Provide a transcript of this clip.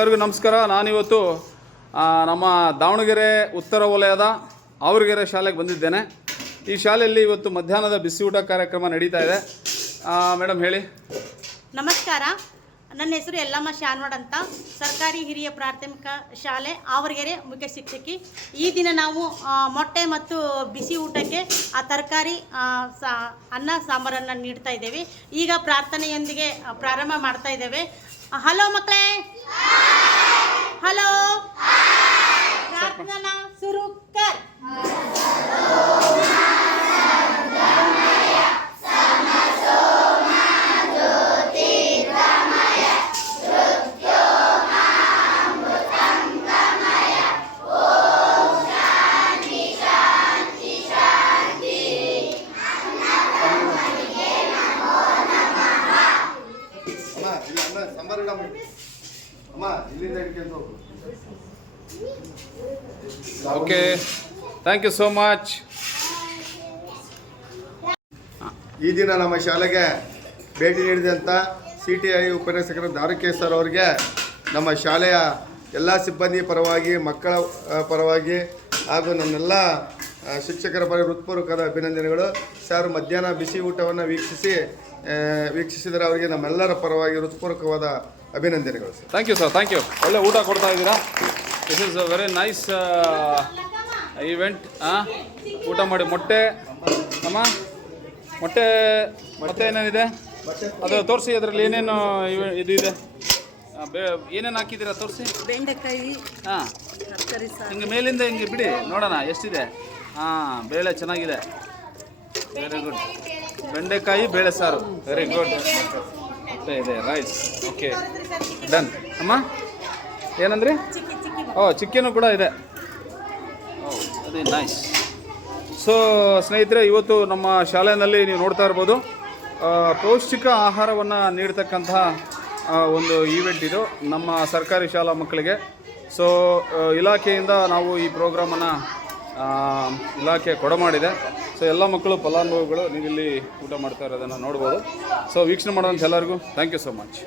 ಎಲ್ಲರಿಗೂ ನಮಸ್ಕಾರ. ನಾನಿವತ್ತು ನಮ್ಮ ದಾವಣಗೆರೆ ಉತ್ತರ ವಲಯದ ಆವರಗೆರೆ ಶಾಲೆಗೆ ಬಂದಿದ್ದೇನೆ. ಈ ಶಾಲೆಯಲ್ಲಿ ಇವತ್ತು ಮಧ್ಯಾಹ್ನದ ಬಿಸಿ ಊಟ ಕಾರ್ಯಕ್ರಮ ನಡೀತಾ ಇದೆ. ಮೇಡಮ್ ಹೇಳಿ. ನಮಸ್ಕಾರ. ನನ್ನ ಹೆಸರು ಯಲ್ಲಮ್ಮ ಶಾನ್ವಾಡ್ ಅಂತ. ಸರ್ಕಾರಿ ಹಿರಿಯ ಪ್ರಾಥಮಿಕ ಶಾಲೆ ಆವರಗೆರೆ ಮುಖ್ಯ ಶಿಕ್ಷಕಿ. ಈ ದಿನ ನಾವು ಮೊಟ್ಟೆ ಮತ್ತು ಬಿಸಿ ಊಟಕ್ಕೆ ಆ ತರಕಾರಿ ಸಾ, ಅನ್ನ ಸಾಂಬಾರನ್ನು ನೀಡ್ತಾ ಇದ್ದೇವೆ. ಈಗ ಪ್ರಾರ್ಥನೆಯೊಂದಿಗೆ ಪ್ರಾರಂಭ ಮಾಡ್ತಾ ಇದ್ದೇವೆ. ಹಲೋ ಮಕ್ಕಳೇ. ಹಲೋ. ಇಲ್ಲಿ ಅಮ್ಮ ಸಾಂಬಾರು ಇಡಮ್ಮ. ಅಮ್ಮ ಇಲ್ಲಿಂದ ಹಿಡ್ಕೊಂಡು ಹೋಗು. Okay thank you so much ಈ ದಿನ ನಮ್ಮ ಶಾಲೆಗೆ ಭೇಟಿ ನೀಡಿದಂಥ ಸಿ ಟಿ ಐ ಉಪನ್ಯಾಸಕರ ದಾರುಕೆ ಸರ್ ಅವರಿಗೆ ನಮ್ಮ ಶಾಲೆಯ ಎಲ್ಲ ಸಿಬ್ಬಂದಿ ಪರವಾಗಿ ಮಕ್ಕಳ ಪರವಾಗಿ ಹಾಗೂ ನನ್ನೆಲ್ಲ ಶಿಕ್ಷಕರ ಬಾರಿ ಹೃತ್ಪೂರ್ವಕದ ಅಭಿನಂದನೆಗಳು. ಸರ್ ಮಧ್ಯಾಹ್ನ ಬಿಸಿ ಊಟವನ್ನು ವೀಕ್ಷಿಸಿ ವೀಕ್ಷಿಸಿದರೆ ಅವರಿಗೆ ನಮ್ಮೆಲ್ಲರ ಪರವಾಗಿ ಹೃತ್ಪೂರ್ವಕವಾದ ಅಭಿನಂದನೆಗಳು sir. Thank you sir thank you ಒಳ್ಳೆ ಊಟ ಕೊಡ್ತಾ ಇದ್ದೀರಾ? This is a very nice event ಊಟ ಮಾಡಿ. ಮೊಟ್ಟೆ ಅಮ್ಮ? ಮೊಟ್ಟೆ ಮೊಟ್ಟೆ ಏನೇನಿದೆ? ಅದು ತೋರಿಸಿ ಅದರಲ್ಲಿ ಏನೇನು ಇವೆ- ಇದು ಇದೆ? ಏನೇನು ಹಾಕಿದ್ದೀರಾ? ತೋರಿಸಿ. ಬೆಂಡೆಕಾಯಿ ಹಾಂ. ಹಿಂಗೆ ಮೇಲಿಂದ ಹಿಂಗೆ ಬಿಡಿ. ನೋಡೋಣ ಎಷ್ಟಿದೆ? ಹಾಂ, ಬೇಳೆ ಚೆನ್ನಾಗಿದೆ. ವೆರಿ ಗುಡ್ ಬೆಂಡೆಕಾಯಿ, ಬೇಳೆ ಸಾರು. ವೆರಿ ಗುಡ್ ಮತ್ತೆ ಇದೆ ರೈಸ್ ಓಕೆ ಡನ್ ಅಮ್ಮ, ಏನಂದ್ರಿ? ಓ, ಚಿಕ್ಕನು ಕೂಡ ಇದೆ. ಓ, ಅದೇ ನೈಸ್ ಸೊ ಸ್ನೇಹಿತರೆ, ಇವತ್ತು ನಮ್ಮ ಶಾಲೆಯಲ್ಲಿ ನೀವು ನೋಡ್ತಾ ಇರ್ಬೋದು ಪೌಷ್ಟಿಕ ಆಹಾರವನ್ನು ನೀಡ್ತಕ್ಕಂತಹ ಒಂದು ಈವೆಂಟ್ ಇದು ನಮ್ಮ ಸರ್ಕಾರಿ ಶಾಲಾ ಮಕ್ಕಳಿಗೆ. ಸೊ ಇಲಾಖೆಯಿಂದ ನಾವು ಈ ಪ್ರೋಗ್ರಾಮನ್ನು ಇಲಾಖೆ ಕೊಡಮಾಡಿದೆ ಸೊ ಎಲ್ಲ ಮಕ್ಕಳು, ಫಲಾನುಭವಿಗಳು ನೀವಿಲ್ಲಿ ಊಟ ಮಾಡ್ತಾ ಇರೋದನ್ನು ನೋಡ್ಬೋದು. ಸೊ ವೀಕ್ಷಣೆ ಮಾಡೋದಂತ ಎಲ್ಲರಿಗೂ. Thank you so much